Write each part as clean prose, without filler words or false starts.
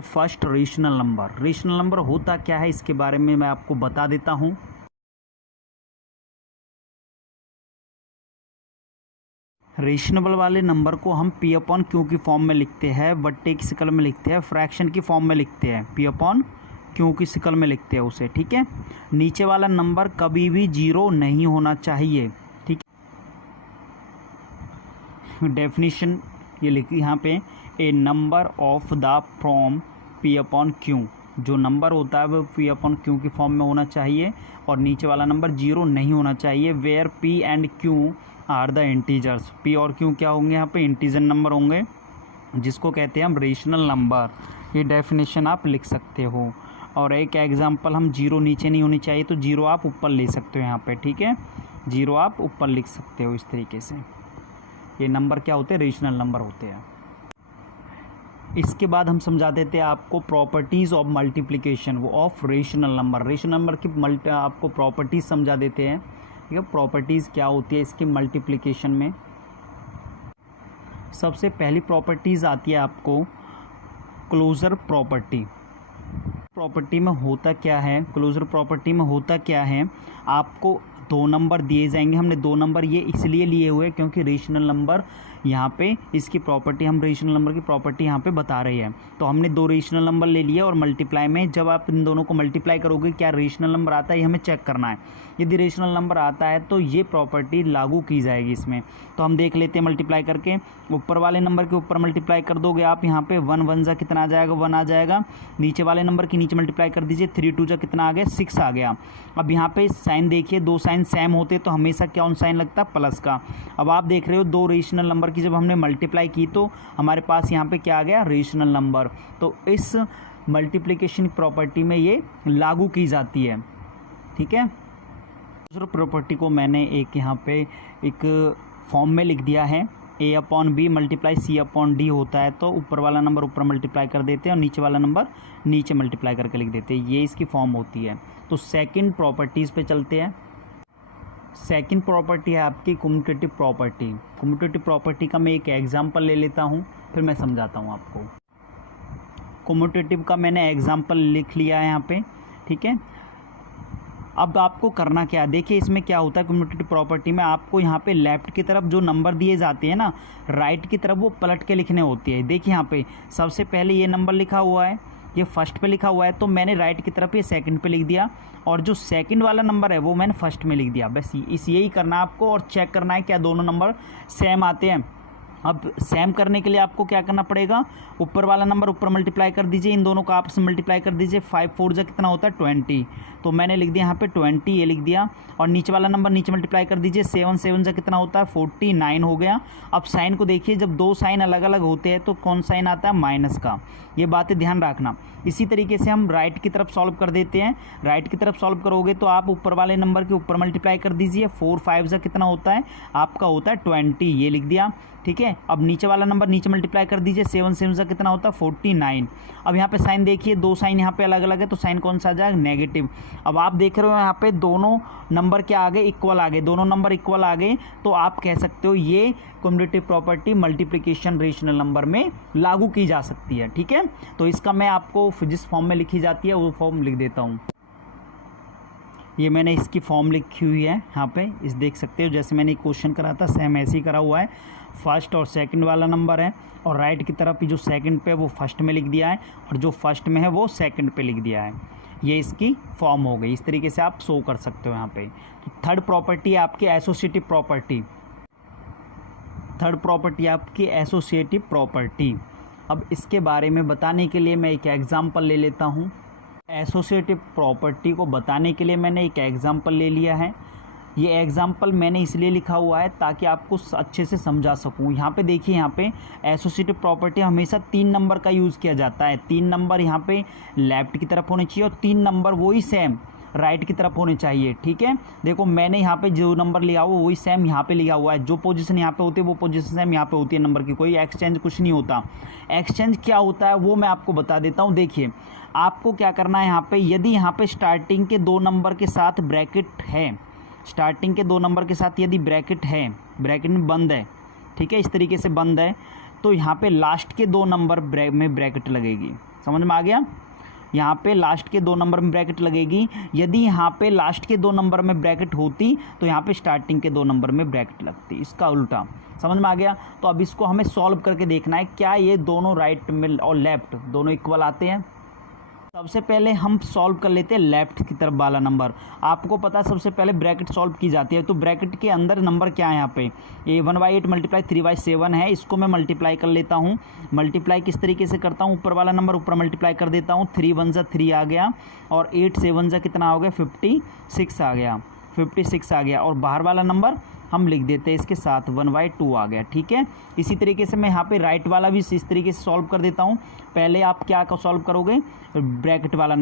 First rational number. Rational number होता क्या है इसके बारे में मैं आपको बता देता हूं। रेशनबल वाले नंबर को हम पी अपॉन क्यू की फॉर्म में लिखते हैं, बट्टे की शक्ल में लिखते हैं, फ्रैक्शन की फॉर्म में लिखते हैं, पी अपॉन क्यू की शक्ल में लिखते हैं उसे। ठीक है, नीचे वाला नंबर कभी भी जीरो नहीं होना चाहिए। ठीक है, डेफिनेशन ये लिखी यहाँ पे, a number of the form P upon Q. जो नंबर होता है वो पी अपॉन क्यू की फॉर्म में होना चाहिए और नीचे वाला नंबर जीरो नहीं होना चाहिए। Where P and Q are the integers. P और क्यू क्या होंगे यहाँ पे? इंटीजर नंबर होंगे, जिसको कहते हैं हम रेशनल नंबर। ये डेफिनेशन आप लिख सकते हो। और एक एग्जांपल, हम जीरो नीचे नहीं होनी चाहिए तो जीरो आप ऊपर ले सकते हो यहाँ पे। ठीक है, जीरो आप ऊपर लिख सकते हो इस तरीके से। ये नंबर क्या होते हैं? रेशनल नंबर होते हैं। इसके बाद हम समझा देते हैं आपको प्रॉपर्टीज़ ऑफ मल्टीप्लिकेशन वो of rational number. Rational number की आपको प्रॉपर्टीज़ समझा देते हैं। ठीक है, प्रॉपर्टीज़ क्या होती है इसकी मल्टीप्लिकेशन में। सबसे पहली प्रॉपर्टीज़ आती है आपको क्लोजर प्रॉपर्टी। प्रॉपर्टी में होता क्या है? क्लोजर प्रॉपर्टी में होता क्या है, आपको दो नंबर दिए जाएंगे। हमने दो नंबर ये इसलिए लिए हुए क्योंकि रेशनल नंबर यहाँ पे इसकी प्रॉपर्टी, हम रेशनल नंबर की प्रॉपर्टी यहाँ पे बता रहे हैं। तो हमने दो रेशनल नंबर ले लिए और मल्टीप्लाई में जब आप इन दोनों को मल्टीप्लाई करोगे क्या रेशनल नंबर आता है, ये हमें चेक करना है। यदि रेशनल नंबर आता है तो ये प्रॉपर्टी लागू की जाएगी इसमें। तो हम देख लेते हैं मल्टीप्लाई करके। ऊपर वाले नंबर के ऊपर मल्टीप्लाई कर दोगे आप, यहाँ पे वन वन जा कितना आ जाएगा? वन आ जाएगा। नीचे वाले नंबर के नीचे मल्टीप्लाई कर दीजिए, थ्री टू जा कितना आ गया? सिक्स आ गया। अब यहाँ पे साइन देखिए, दो साइन सेम होते तो हमेशा क्या ऑन साइन लगता? प्लस का। अब आप देख रहे हो दो रेशनल नंबर की जब हमने मल्टीप्लाई की तो हमारे पास यहाँ पे क्या आ गया? Rational number. तो इस मल्टीप्लिकेशन प्रॉपर्टी में ये लागू की जाती है। ठीक है, दूसरी प्रॉपर्टी को मैंने एक यहाँ पे एक फॉर्म में लिख दिया है, ए upon B multiply C upon D होता है। तो ऊपर वाला नंबर ऊपर मल्टीप्लाई कर देते हैं और नीचे वाला नंबर नीचे मल्टीप्लाई करके लिख देते हैं। ये इसकी फॉर्म होती है। तो सेकंड प्रॉपर्टीज़ पे चलते हैं। सेकंड प्रॉपर्टी है आपकी कम्यूटेटिव प्रॉपर्टी। कम्यूटेटिव प्रॉपर्टी का मैं एक एग्जांपल ले लेता हूँ, फिर मैं समझाता हूँ आपको। कम्यूटेटिव का मैंने एग्जांपल लिख लिया है यहाँ पे। ठीक है, अब आपको करना क्या है, देखिए इसमें क्या होता है कम्यूटेटिव प्रॉपर्टी में, आपको यहाँ पे लेफ्ट की तरफ जो नंबर दिए जाते हैं ना, राइट की तरफ वो पलट के लिखने होती है। देखिए यहाँ पे सबसे पहले ये नंबर लिखा हुआ है, ये फर्स्ट पे लिखा हुआ है, तो मैंने राइट की तरफ ये सेकंड पे लिख दिया और जो सेकंड वाला नंबर है वो मैंने फर्स्ट में लिख दिया। बस यही करना है आपको और चेक करना है क्या दोनों नंबर सेम आते हैं। अब सेम करने के लिए आपको क्या करना पड़ेगा, ऊपर वाला नंबर ऊपर मल्टीप्लाई कर दीजिए, इन दोनों का आपस में मल्टीप्लाई कर दीजिए। 5 4 जा कितना होता है? 20। तो मैंने लिख दिया यहाँ पे 20, ये लिख दिया। और नीचे वाला नंबर नीचे मल्टीप्लाई कर दीजिए, 7 7 जा कितना होता है? 49 हो गया। अब साइन को देखिए, जब दो साइन अलग अलग होते हैं तो कौन साइन आता है? माइनस का। ये बातें ध्यान रखना। इसी तरीके से हम राइट की तरफ सॉल्व कर देते हैं। राइट की तरफ सॉल्व करोगे तो आप ऊपर वाले नंबर के ऊपर मल्टीप्लाई कर दीजिए। 4 5 जा कितना होता है? आपका होता है 20, ये लिख दिया। ठीक है, अब नीचे वाला नंबर नीचे मल्टीप्लाई कर दीजिए, 7 7 जा कितना होता है? 49। अब यहाँ पे साइन देखिए, दो साइन यहाँ पे अलग अलग है तो साइन कौन सा आ जाएगा? नेगेटिव। अब आप देख रहे हो यहाँ पे दोनों नंबर क्या आ गए? इक्वल आ गए। दोनों नंबर इक्वल आ गए तो आप कह सकते हो ये commutative property multiplication rational number में लागू की जा सकती है। ठीक है, तो इसका मैं आपको जिस फॉर्म में लिखी जाती है वो फॉर्म लिख देता हूँ। ये मैंने इसकी फॉर्म लिखी हुई है यहाँ पे, इस देख सकते हो जैसे मैंने क्वेश्चन करा था सेम ऐसे ही करा हुआ है। फर्स्ट और सेकंड वाला नंबर है और राइट की तरफ जो सेकंड पे वो फर्स्ट में लिख दिया है और जो फर्स्ट में है वो सेकंड पे लिख दिया है। ये इसकी फॉर्म हो गई। इस तरीके से आप शो कर सकते हो यहाँ पे। तो थर्ड प्रॉपर्टी है आपकी एसोसिएटिव प्रॉपर्टी। थर्ड प्रॉपर्टी आपकी एसोसिएटिव प्रॉपर्टी। अब इसके बारे में बताने के लिए मैं एक एग्जांपल ले लेता हूँ। एसोसिएटिव प्रॉपर्टी को बताने के लिए मैंने एक एग्जांपल ले लिया है। ये एग्जांपल मैंने इसलिए लिखा हुआ है ताकि आपको अच्छे से समझा सकूं। यहाँ पे देखिए, यहाँ पे एसोसिएटिव प्रॉपर्टी हमेशा 3 नंबर का यूज़ किया जाता है। 3 नंबर यहाँ पे लेफ्ट की तरफ होने चाहिए और 3 नंबर वही सेम राइट की तरफ होने चाहिए। ठीक है, देखो मैंने यहाँ पे जो नंबर लिया हुआ वही सेम यहाँ पे लिखा हुआ है। जो पोजीशन यहाँ पे होती है वो पोजीशन सेम यहाँ पे होती है नंबर की, कोई एक्सचेंज कुछ नहीं होता। एक्सचेंज क्या होता है वो मैं आपको बता देता हूँ। देखिए आपको क्या करना है, यहाँ पे यदि यहाँ पे स्टार्टिंग के 2 नंबर के साथ ब्रैकेट है, स्टार्टिंग के 2 नंबर के साथ यदि ब्रैकेट है, ब्रैकेट में बंद है, ठीक है, इस तरीके से बंद है, तो यहाँ पे लास्ट के 2 नंबर में ब्रैकेट लगेगी। समझ में आ गया। यहाँ पे लास्ट के 2 नंबर में ब्रैकेट लगेगी, यदि यहाँ पे लास्ट के 2 नंबर में ब्रैकेट होती तो यहाँ पे स्टार्टिंग के 2 नंबर में ब्रैकेट लगती, इसका उल्टा। समझ में आ गया। तो अब इसको हमें सॉल्व करके देखना है क्या ये दोनों राइट में और लेफ्ट दोनों इक्वल आते हैं। सबसे पहले हम सॉल्व कर लेते हैं लेफ्ट की तरफ वाला नंबर। आपको पता है सबसे पहले ब्रैकेट सॉल्व की जाती है, तो ब्रैकेट के अंदर नंबर क्या है यहाँ पे, ये 1/8 मल्टीप्लाई 3/7 है, इसको मैं मल्टीप्लाई कर लेता हूँ। मल्टीप्लाई किस तरीके से करता हूँ, ऊपर वाला नंबर ऊपर मल्टीप्लाई कर देता हूँ, 3 1 जा 3 आ गया और 8 7 जा कितना हो गया 56 आ गया, 56 आ गया और बाहर वाला नंबर हम लिख देते हैं इसके साथ 1/2 आ गया। ठीक है, इसी तरीके से मैं यहाँ पे राइट वाला भी इस तरीके से सॉल्व कर देता हूँ। पहले आप क्या सॉल्व करोगे, ब्रैकेट वाला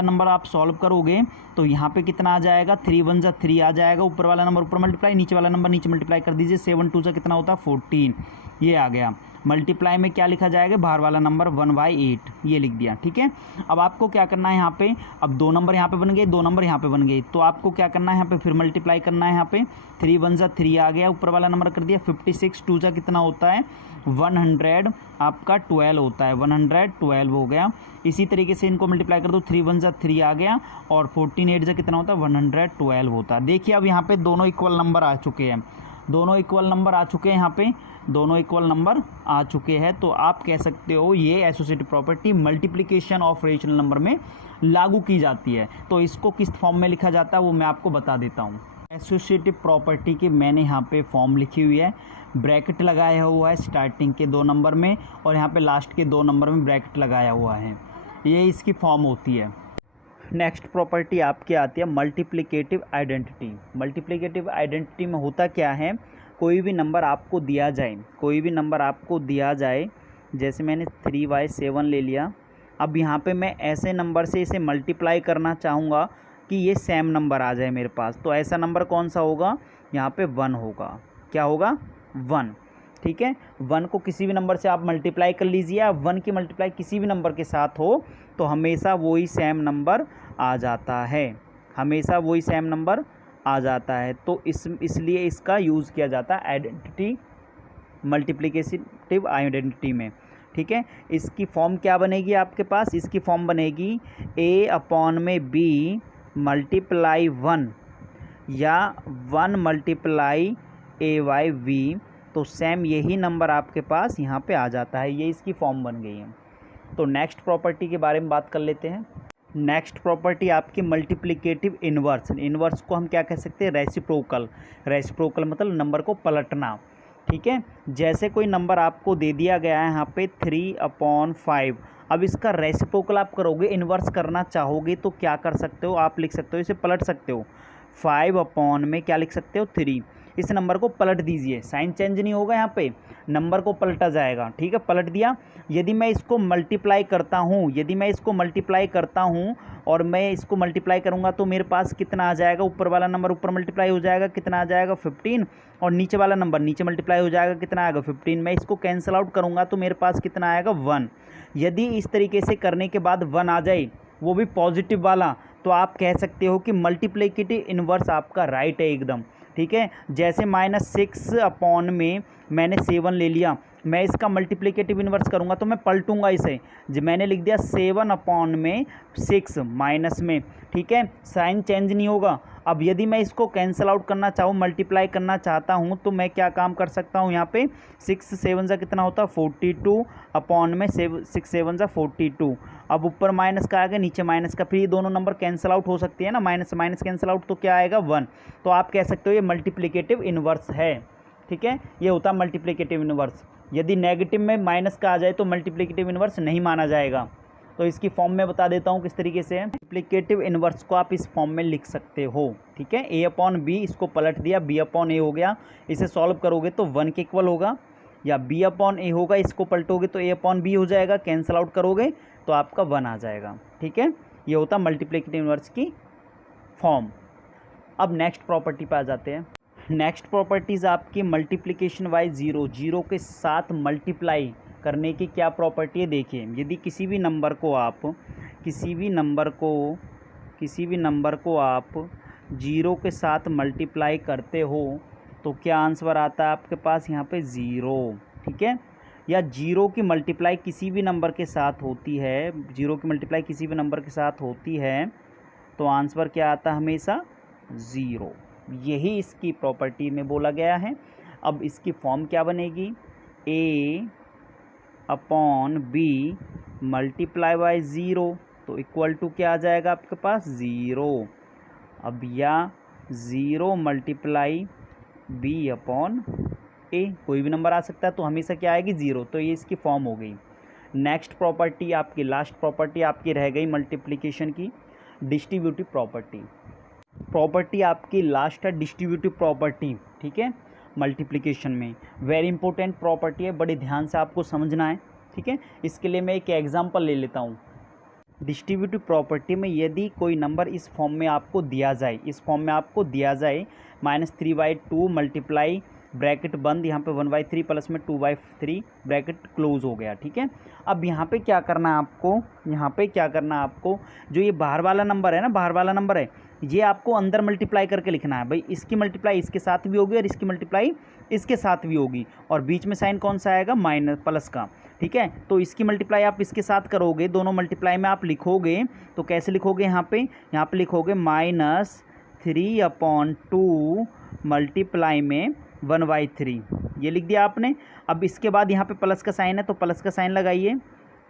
नंबर आप सॉल्व करोगे तो यहाँ पे कितना आ जाएगा 3 1 जा 3 आ जाएगा, ऊपर वाला नंबर ऊपर मल्टीप्लाई, नीचे वाला नंबर नीचे मल्टीप्लाई कर दीजिए, 7 2 जा कितना होता है 14, ये आ गया। मल्टीप्लाई में क्या लिखा जाएगा, बाहर वाला नंबर 1/8 ये लिख दिया। ठीक है, अब आपको क्या करना है यहाँ पे, अब 2 नंबर यहाँ पे बन गए, 2 नंबर यहाँ पे बन गए, तो आपको क्या करना है यहाँ पे फिर मल्टीप्लाई करना है। यहाँ पे 3 1 जा 3 आ गया, ऊपर वाला नंबर कर दिया, 56 2 जा कितना होता है 100 आपका 12 होता है, 112 हो गया। इसी तरीके से इनको मल्टीप्लाई कर दो, 3 1 जा 3 आ गया और 14 8 जा कितना होता है 112 होता है। देखिए अब यहाँ पे दोनों इक्वल नंबर आ चुके हैं, दोनों इक्वल नंबर आ चुके हैं, यहाँ पे दोनों इक्वल नंबर आ चुके हैं, तो आप कह सकते हो ये associative property multiplication of rational number में लागू की जाती है। तो इसको किस फॉर्म में लिखा जाता है वो मैं आपको बता देता हूँ। एसोसिएटिव प्रॉपर्टी की मैंने यहाँ पे फॉर्म लिखी हुई है, ब्रैकेट लगाया हुआ है स्टार्टिंग के 2 नंबर में और यहाँ पे लास्ट के 2 नंबर में ब्रैकेट लगाया हुआ है, ये इसकी फॉर्म होती है। नेक्स्ट प्रॉपर्टी आपकी आती है मल्टीप्लिकेटिव आइडेंटिटी। मल्टीप्लिकेटिव आइडेंटिटी में होता क्या है, कोई भी नंबर आपको दिया जाए, कोई भी नंबर आपको दिया जाए, जैसे मैंने 3/7 ले लिया, अब यहाँ पे मैं ऐसे नंबर से इसे मल्टीप्लाई करना चाहूँगा कि ये सेम नंबर आ जाए मेरे पास, तो ऐसा नंबर कौन सा होगा, यहाँ पे 1 होगा। क्या होगा 1। ठीक है, 1 को किसी भी नंबर से आप मल्टीप्लाई कर लीजिए, आप 1 की मल्टीप्लाई किसी भी नंबर के साथ हो तो हमेशा वही सेम नंबर आ जाता है, हमेशा वही सेम नंबर आ जाता है। तो इसलिए इसका यूज़ किया जाता है आइडेंटिटी, मल्टीप्लिकेटिव आइडेंटिटी में। ठीक है, इसकी फॉर्म क्या बनेगी आपके पास, इसकी फॉर्म बनेगी A/B मल्टीप्लाई 1 या 1 मल्टीप्लाई A/B, तो सेम यही नंबर आपके पास यहाँ पे आ जाता है, ये इसकी फॉर्म बन गई है। तो नेक्स्ट प्रॉपर्टी के बारे में बात कर लेते हैं। नेक्स्ट प्रॉपर्टी आपकी मल्टीप्लिकेटिव इन्वर्स। इन्वर्स को हम क्या कह सकते हैं, रेसिप्रोकल। रेसिप्रोकल मतलब नंबर को पलटना। ठीक है, जैसे कोई नंबर आपको दे दिया गया है यहाँ पे 3/5, अब इसका रेसिप्रोकल आप करोगे, इन्वर्स करना चाहोगे तो क्या कर सकते हो, आप लिख सकते हो, इसे पलट सकते हो, 5 में क्या लिख सकते हो 3, इस नंबर को पलट दीजिए, साइन चेंज नहीं होगा, यहाँ पे नंबर को पलटा जाएगा। ठीक है, पलट दिया। यदि मैं इसको मल्टीप्लाई करता हूँ, यदि मैं इसको मल्टीप्लाई करता हूँ और मैं इसको मल्टीप्लाई करूँगा तो मेरे पास कितना आ जाएगा, ऊपर वाला नंबर ऊपर मल्टीप्लाई हो जाएगा, कितना आ जाएगा 15, और नीचे वाला नंबर नीचे मल्टीप्लाई हो जाएगा, कितना आएगा 15। मैं इसको कैंसिल आउट करूँगा तो मेरे पास कितना आएगा 1। यदि इस तरीके से करने के बाद 1 आ जाए, वो भी पॉजिटिव वाला, तो आप कह सकते हो कि मल्टीप्लिकेटिव इन्वर्स आपका राइट है एकदम। ठीक है, जैसे -6 में मैंने 7 ले लिया, मैं इसका मल्टीप्लिकेटिव इन्वर्स करूँगा तो मैं पलटूंगा इसे, जो मैंने लिख दिया 7/6 माइनस में। ठीक है, साइन चेंज नहीं होगा। अब यदि मैं इसको कैंसिल आउट करना चाहूँ, मल्टीप्लाई करना चाहता हूँ, तो मैं क्या काम कर सकता हूँ, यहाँ पे 6 7 जा कितना होता है 42/6 7 जा 42। अब ऊपर माइनस का आएगा, नीचे माइनस का, फिर ये दोनों नंबर कैंसिल आउट हो सकती है ना, माइनस माइनस कैंसिल आउट, तो क्या आएगा 1। तो आप कह सकते हो ये मल्टीप्लिकेटिव इन्वर्स है। ठीक है, ये होता है मल्टीप्लिकेटिव इन्वर्स। यदि नेगेटिव में माइनस का आ जाए तो मल्टीप्लिकेटिव इन्वर्स नहीं माना जाएगा। तो इसकी फॉर्म में बता देता हूँ किस तरीके से है। मल्टीप्लिकेटिव इन्वर्स को आप इस फॉर्म में लिख सकते हो। ठीक है, A/B, इसको पलट दिया, B/A हो गया, इसे सॉल्व करोगे तो 1 के इक्वल होगा, या B/A होगा, इसको पलटोगे तो A/B हो जाएगा, कैंसिल आउट करोगे तो आपका 1 आ जाएगा। ठीक है, ये होता मल्टीप्लिकेटिव इन्वर्स की फॉर्म। अब नेक्स्ट प्रॉपर्टी पर आ जाते हैं। नेक्स्ट प्रॉपर्टीज़ आपकी मल्टीप्लिकेशन बाय 0, 0 के साथ मल्टीप्लाई करने की क्या प्रॉपर्टी है, देखिए। यदि किसी भी नंबर को आप 0 के साथ मल्टीप्लाई करते हो तो क्या आंसर आता है आपके पास, यहाँ पे 0। ठीक है, या जीरो की मल्टीप्लाई किसी भी नंबर के साथ होती है, जीरो की मल्टीप्लाई किसी भी नंबर के साथ होती है तो आंसर क्या आता है हमेशा ज़ीरो। यही इसकी प्रॉपर्टी में बोला गया है। अब इसकी फॉर्म क्या बनेगी, a upon B multiply by zero, तो इक्वल टू क्या आ जाएगा आपके पास ज़ीरो। अब या zero multiply B upon A, कोई भी नंबर आ सकता है तो हमेशा क्या आएगी ज़ीरो। तो ये इसकी फॉर्म हो गई। नेक्स्ट प्रॉपर्टी आपकी, लास्ट प्रॉपर्टी आपकी रह गई मल्टीप्लिकेशन की, डिस्ट्रीब्यूटिव प्रॉपर्टी। प्रॉपर्टी आपकी लास्ट है डिस्ट्रीब्यूटिव प्रॉपर्टी, ठीक है, मल्टीप्लिकेशन में वेरी इंपॉर्टेंट प्रॉपर्टी है, बड़े ध्यान से आपको समझना है, ठीक है। इसके लिए मैं एक एग्जांपल ले लेता हूँ। डिस्ट्रीब्यूटिव प्रॉपर्टी में यदि कोई नंबर इस फॉर्म में आपको दिया जाए, इस फॉर्म में आपको दिया जाए -3/2 मल्टीप्लाई ब्रैकेट बंद, यहाँ पे 1/3 प्लस में 2/3 ब्रैकेट क्लोज हो गया, ठीक है। अब यहाँ पे क्या करना है आपको, यहाँ पे क्या करना है आपको, जो ये बाहर वाला नंबर है ना, बाहर वाला नंबर है, ये आपको अंदर मल्टीप्लाई करके लिखना है। भाई इसकी मल्टीप्लाई इसके साथ भी होगी और इसकी मल्टीप्लाई इसके साथ भी होगी, और बीच में साइन कौन सा आएगा, माइनस प्लस का, ठीक है। तो इसकी मल्टीप्लाई आप इसके साथ करोगे, दोनों मल्टीप्लाई में आप लिखोगे तो कैसे लिखोगे, यहाँ पे लिखोगे -3/2 मल्टीप्लाई में 1/3, ये लिख दिया आपने। अब इसके बाद यहाँ पे प्लस का साइन है तो प्लस का साइन लगाइए,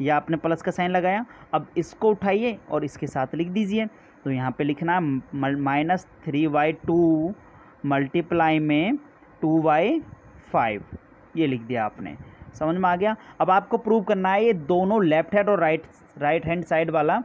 या आपने प्लस का साइन लगाया। अब इसको उठाइए और इसके साथ लिख दीजिए, तो यहाँ पे लिखना है -3/2 मल्टीप्लाई में 2/5, ये लिख दिया आपने। समझ में आ गया। अब आपको प्रूव करना है ये दोनों लेफ्ट हैंड और राइट हैंड साइड वाला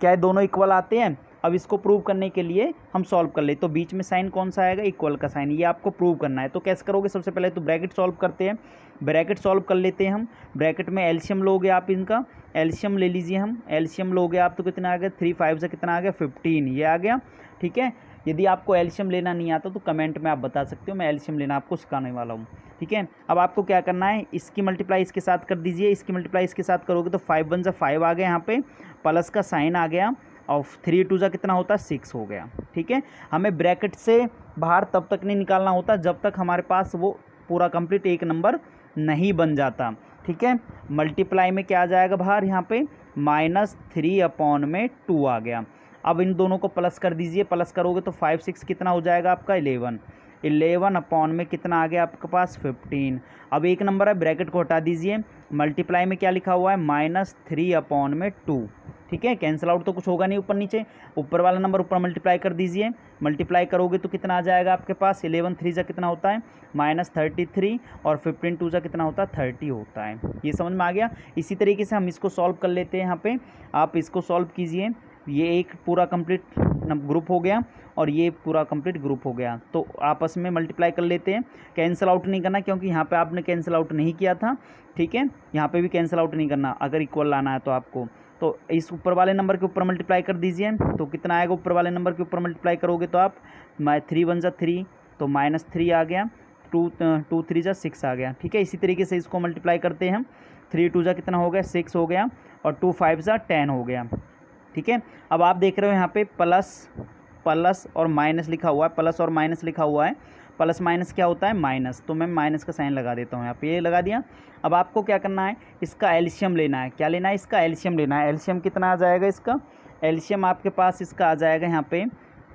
क्या है, दोनों इक्वल आते हैं। अब इसको प्रूव करने के लिए हम सॉल्व कर ले, तो बीच में साइन कौन सा आएगा, इक्वल का साइन, ये आपको प्रूव करना है। तो कैसे करोगे, सबसे पहले तो ब्रैकेट सॉल्व करते हैं, ब्रैकेट सॉल्व कर लेते हैं हम। ब्रैकेट में एलसीएम लोगे आप, इनका एलसीएम ले लीजिए हम, एलसीएम लोगे आप तो कितना आ गया, 3 5 से कितना आ गया 15, ये आ गया, ठीक है। यदि आपको एलसीएम लेना नहीं आता तो कमेंट में आप बता सकते हो, मैं एलसीएम लेना आपको सिखाने वाला हूँ, ठीक है। अब आपको क्या करना है, इसकी मल्टीप्लाई इसके साथ कर दीजिए, इसकी मल्टीप्लाई इसके साथ करोगे तो 5 1 5 आ गया, यहाँ पे प्लस का साइन आ गया, और 3 2 जा कितना होता है 6 हो गया, ठीक है। हमें ब्रैकेट से बाहर तब तक नहीं निकालना होता जब तक हमारे पास वो पूरा कंप्लीट एक नंबर नहीं बन जाता, ठीक है। मल्टीप्लाई में क्या आ जाएगा बाहर, यहाँ पे -3/2 आ गया। अब इन दोनों को प्लस कर दीजिए, प्लस करोगे तो 5 6 कितना हो जाएगा आपका 11 अपॉन में कितना आ गया आपके पास 15। अब एक नंबर है, ब्रैकेट को हटा दीजिए, मल्टीप्लाई में क्या लिखा हुआ है -3/2, ठीक है। कैंसिल आउट तो कुछ होगा नहीं ऊपर नीचे, ऊपर वाला नंबर ऊपर मल्टीप्लाई कर दीजिए, मल्टीप्लाई करोगे तो कितना आ जाएगा आपके पास 11 3 जा कितना होता है -33, और 15 2 जा कितना होता है 30 होता है। ये समझ में आ गया। इसी तरीके से हम इसको सॉल्व कर लेते हैं, यहाँ पे आप इसको सॉल्व कीजिए, ये एक पूरा कंप्लीट ग्रुप हो गया और ये पूरा कंप्लीट ग्रुप हो गया, तो आपस में मल्टीप्लाई कर लेते हैं। कैंसिल आउट नहीं करना क्योंकि यहाँ पे आपने कैंसिल आउट नहीं किया था, ठीक है। यहाँ पे भी कैंसिल आउट नहीं करना अगर इक्वल लाना है तो आपको, तो इस ऊपर वाले नंबर के ऊपर मल्टीप्लाई कर दीजिए, तो कितना आएगा, ऊपर वाले नंबर के ऊपर मल्टीप्लाई करोगे तो आप 3 1 जा 3, तो -3 आ गया, 2 3 जा 6 आ गया, ठीक है। इसी तरीके से इसको मल्टीप्लाई करते हैं, 3 2 जा कितना हो गया 6 हो गया, और 2 5 जा 10 हो गया, ठीक है। अब आप देख रहे हो यहाँ पे प्लस और माइनस लिखा हुआ है, प्लस और माइनस लिखा हुआ है, प्लस माइनस क्या होता है माइनस, तो मैं माइनस का साइन लगा देता हूँ यहाँ पे, ये लगा दिया। अब आपको क्या करना है, इसका एलसीएम लेना है, क्या लेना है, इसका एलसीएम लेना है। एलसीएम कितना आ जाएगा इसका, एलसीएम आपके पास इसका आ जाएगा यहाँ पे,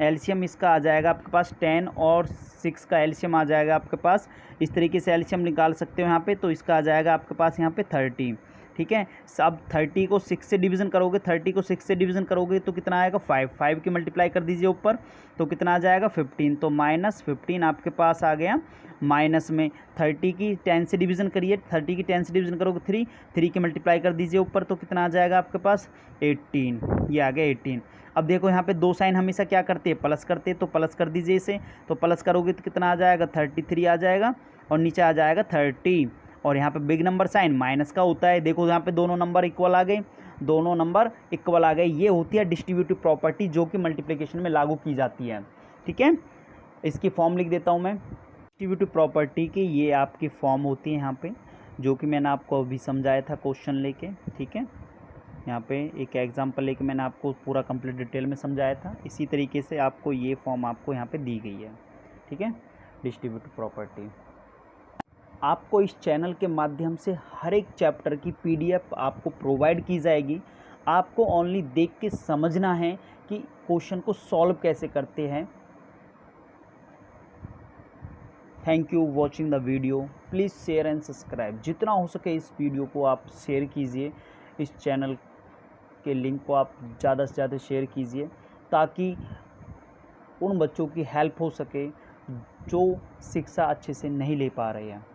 एलसीएम इसका आ जाएगा आपके पास 10 और 6 का एलसीएम आ जाएगा आपके पास। इस तरीके से एलसीएम निकाल सकते हो यहाँ पे, तो इसका आ जाएगा आपके पास यहाँ पे 30, ठीक है। अब 30 को 6 से डिवीज़न करोगे, 30 को 6 से डिवीज़न करोगे तो कितना आएगा 5 की मल्टीप्लाई कर दीजिए ऊपर, तो कितना आ जाएगा 15, तो -15 आपके पास आ गया। माइनस में 30 की 10 से डिवीज़न करिए, 30 की 10 से डिवीज़न करोगे 3 की मल्टीप्लाई कर दीजिए ऊपर, तो कितना आ जाएगा आपके पास 18, ये आ गया 18। अब देखो यहाँ पे दो साइन हमेशा क्या करते हैं, प्लस करते हैं, तो प्लस कर दीजिए इसे, तो प्लस करोगे तो कितना आ जाएगा 33 आ जाएगा, और नीचे आ जाएगा 30, और यहाँ पे बिग नंबर साइन माइनस का होता है। देखो यहाँ पे दोनों नंबर इक्वल आ गए, दोनों नंबर इक्वल आ गए। ये होती है डिस्ट्रीब्यूटिव प्रॉपर्टी जो कि मल्टीप्लिकेशन में लागू की जाती है, ठीक है। इसकी फॉर्म लिख देता हूँ मैं, डिस्ट्रीब्यूटिव प्रॉपर्टी की ये आपकी फॉर्म होती है यहाँ पे, जो कि मैंने आपको अभी समझाया था क्वेश्चन लेके, ठीक है। यहाँ पे एक एग्जांपल लेके मैंने आपको पूरा कंप्लीट डिटेल में समझाया था। इसी तरीके से आपको ये फॉर्म आपको यहाँ पे दी गई है, ठीक है, डिस्ट्रीब्यूटिव प्रॉपर्टी। आपको इस चैनल के माध्यम से हर एक चैप्टर की PDF आपको प्रोवाइड की जाएगी। आपको ओनली देख के समझना है कि क्वेश्चन को सॉल्व कैसे करते हैं। Thank you watching the video. Please share and subscribe. जितना हो सके इस वीडियो को आप शेयर कीजिए, इस चैनल के लिंक को आप ज़्यादा से ज़्यादा शेयर कीजिए ताकि उन बच्चों की हेल्प हो सके जो शिक्षा अच्छे से नहीं ले पा रहे हैं।